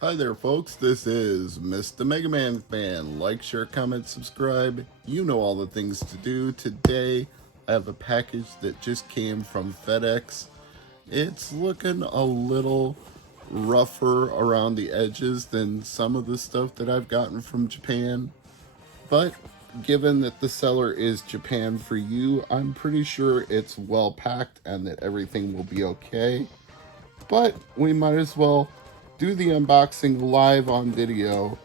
Hi there, folks. This is Mr. MegaManFan. Like, share, comment, subscribe. You know all the things to do. Today, I have a package that just came from FedEx. It's looking a little rougher around the edges than some of the stuff that I've gotten from Japan. But given that the seller is Japan for you, I'm pretty sure it's well packed and that everything will be okay. But we might as well do the unboxing live on video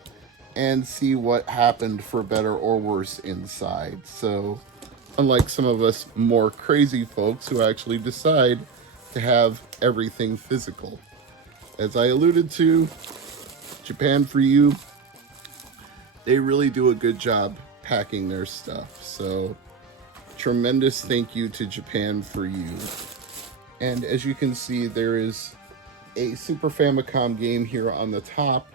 and see what happened for better or worse inside. So, unlike some of us more crazy folks who actually decide to have everything physical. As I alluded to, Japan for you, they really do a good job packing their stuff. So, tremendous thank you to Japan for you. And as you can see, there is a Super Famicom game here on the top.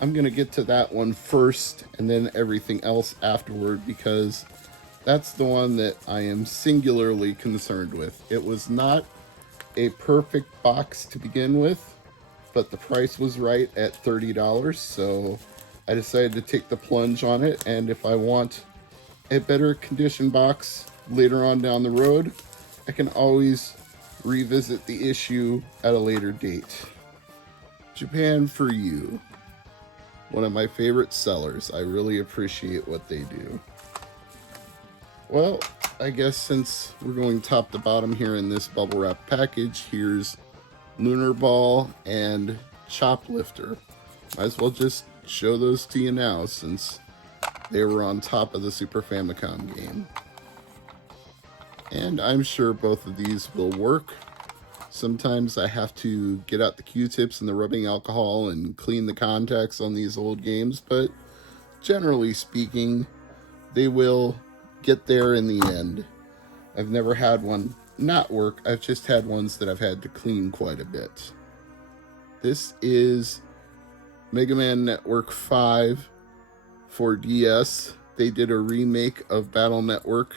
I'm going to get to that one first and then everything else afterward because that's the one that I am singularly concerned with. It was not a perfect box to begin with, but the price was right at $30, so I decided to take the plunge on it, and if I want a better condition box later on down the road, I can always revisit the issue at a later date. Japan for you. One of my favorite sellers. I really appreciate what they do. Well, I guess since we're going top to bottom here in this bubble wrap package, here's Lunar Ball and Choplifter. Might as well just show those to you now since they were on top of the Super Famicom game. And I'm sure both of these will work. Sometimes I have to get out the Q-tips and the rubbing alcohol and clean the contacts on these old games, but generally speaking, they will get there in the end. I've never had one not work. I've just had ones that I've had to clean quite a bit. This is Mega Man Network 5 for DS. They did a remake of Battle Network.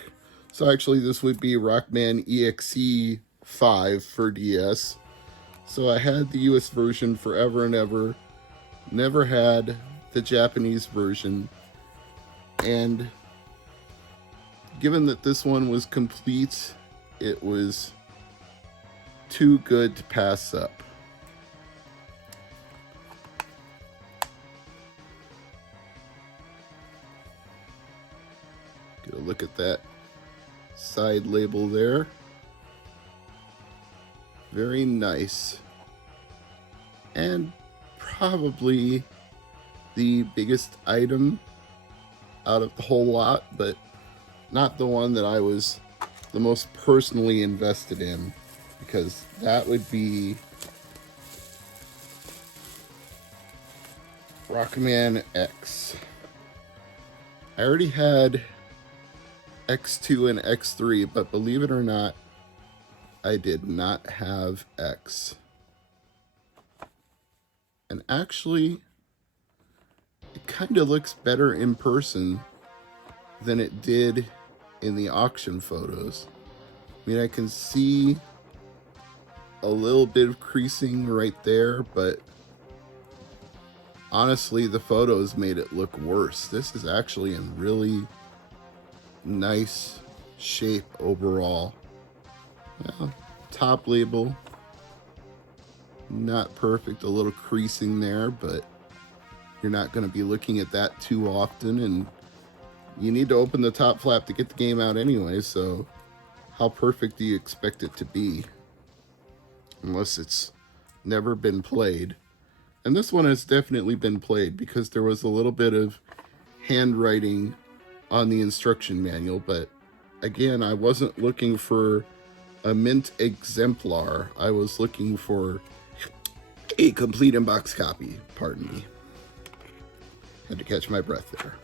So actually this would be Rockman EXE 5 for DS. So I had the US version forever and ever. Never had the Japanese version. And given that this one was complete, it was too good to pass up. Get a look at that side label there. Very nice. And probably the biggest item out of the whole lot, but not the one that I was the most personally invested in, because that would be Rockman X. I already had X2 and X3, but believe it or not, I did not have X. And actually, it kind of looks better in person than it did in the auction photos. I mean, I can see a little bit of creasing right there, but honestly, the photos made it look worse. This is actually in really nice shape overall. Well, top label, not perfect, a little creasing there, but you're not going to be looking at that too often, and you need to open the top flap to get the game out anyway, so how perfect do you expect it to be? Unless it's never been played. And this one has definitely been played because there was a little bit of handwriting on the instruction manual, but again, I wasn't looking for a mint exemplar. I was looking for a complete in-box copy. Pardon me. Had to catch my breath there.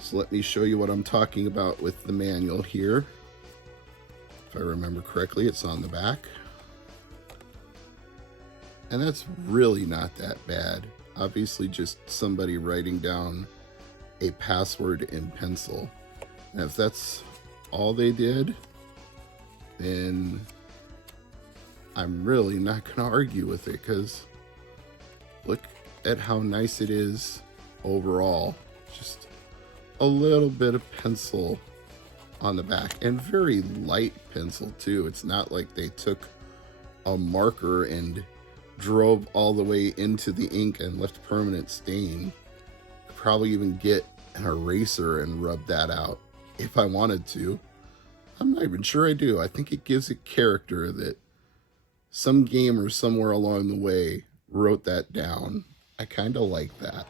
So let me show you what I'm talking about with the manual here. If I remember correctly, it's on the back. And that's really not that bad. Obviously just somebody writing down a password in pencil. And if that's all they did, then I'm really not going to argue with it, because look at how nice it is overall. Just a little bit of pencil on the back, and very light pencil too. It's not like they took a marker and drove all the way into the ink and left permanent stain. Could probably even get an eraser and rub that out if I wanted to. I'm not even sure I do. I think it gives it character that some gamer somewhere along the way wrote that down. I kind of like that.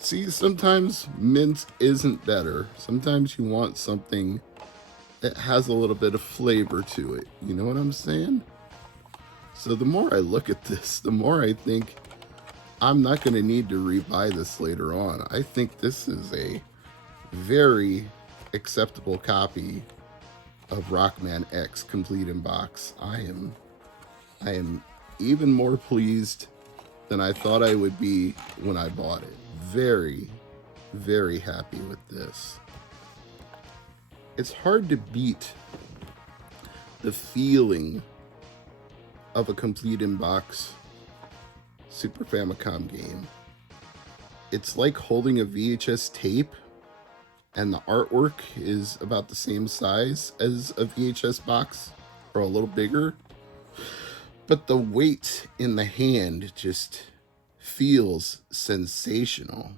See, sometimes mint isn't better. Sometimes you want something that has a little bit of flavor to it. You know what I'm saying? So the more I look at this, the more I think I'm not going to need to rebuy this later on. I think this is a very acceptable copy of Rockman X complete in box. I am even more pleased than I thought I would be when I bought it. Very, very happy with this. It's hard to beat the feeling of a complete in box Super Famicom game. It's like holding a VHS tape, and the artwork is about the same size as a VHS box, or a little bigger. But the weight in the hand just feels sensational.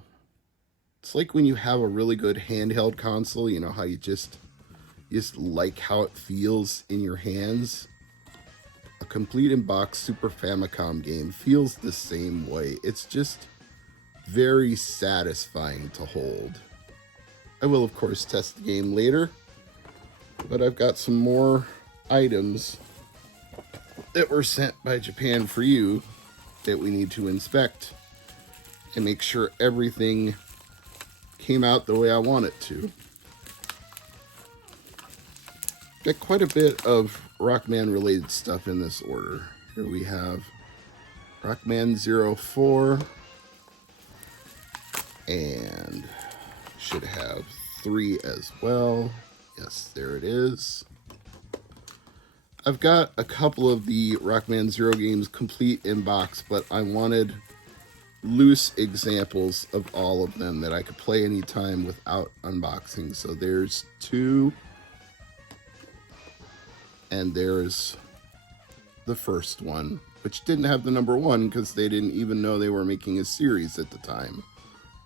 It's like when you have a really good handheld console, you know how you just like how it feels in your hands. A complete in box Super Famicom game feels the same way. It's just very satisfying to hold. I will of course test the game later, but I've got some more items that were sent by Japan for you that we need to inspect and make sure everything came out the way I want it to. Got quite a bit of Rockman related stuff in this order. Here we have Rockman 04, and should have 3 as well. Yes, there it is. I've got a couple of the Rockman 0 games complete in box, but I wanted loose examples of all of them that I could play anytime without unboxing. So there's 2, and there's the first one, which didn't have the number 1 because they didn't even know they were making a series at the time.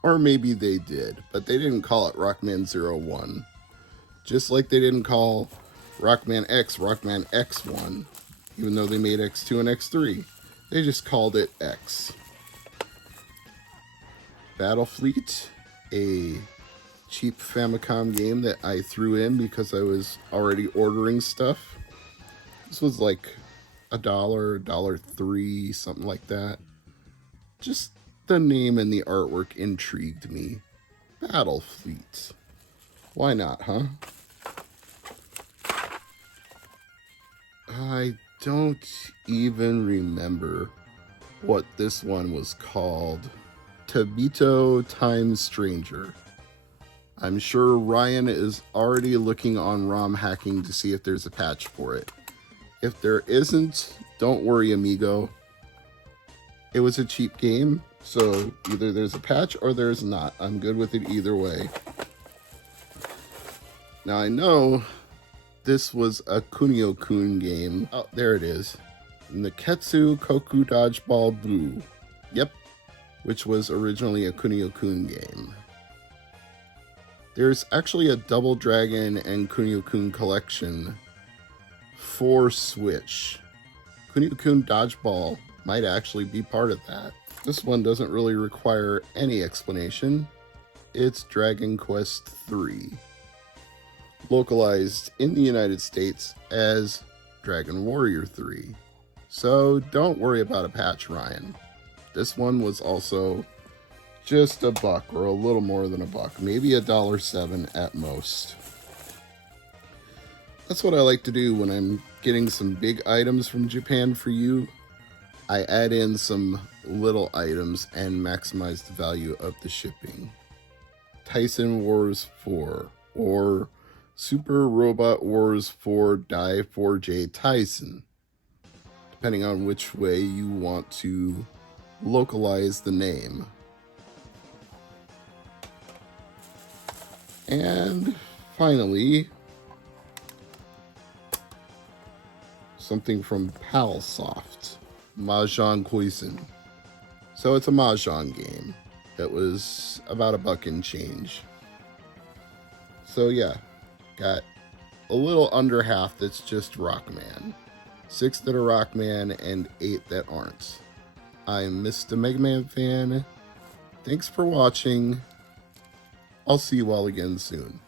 Or maybe they did, but they didn't call it Rockman 01. Just like they didn't call Rockman X Rockman X1, even though they made X2 and X3. They just called it X. Battlefleet, a cheap Famicom game that I threw in because I was already ordering stuff. This was like $1, $1.03, something like that. Just the name and the artwork intrigued me. Battlefleet. Why not, huh? I don't even remember what this one was called. Tabito Time Stranger. I'm sure Ryan is already looking on ROM hacking to see if there's a patch for it. If there isn't, don't worry, amigo. It was a cheap game, so either there's a patch or there's not. I'm good with it either way. Now I know this was a Kunio-kun game. Oh, there it is. Neketsu Koku Dodgeball Blue. Yep, which was originally a Kunio-kun game. There's actually a Double Dragon and Kunio-kun collection for Switch. Kunio-kun Dodgeball might actually be part of that. This one doesn't really require any explanation. It's Dragon Quest III, localized in the United States as Dragon Warrior 3. So don't worry about a patch, Ryan. This one was also just $1 or a little more than $1, maybe $1.07 at most. That's what I like to do when I'm getting some big items from Japan for you. I add in some little items and maximize the value of the shipping. Tyson Wars 4, or Super Robot Wars 4 Die 4J Tyson. depending on which way you want to localize the name. And finally, something from Palsoft, Mahjong Poison. So it's a Mahjong game that was about $1 and change. So yeah, got a little under half that's just Rockman. 6 that are Rockman and 8 that aren't. I'm Mr. MegaManFan. Thanks for watching. I'll see you all again soon.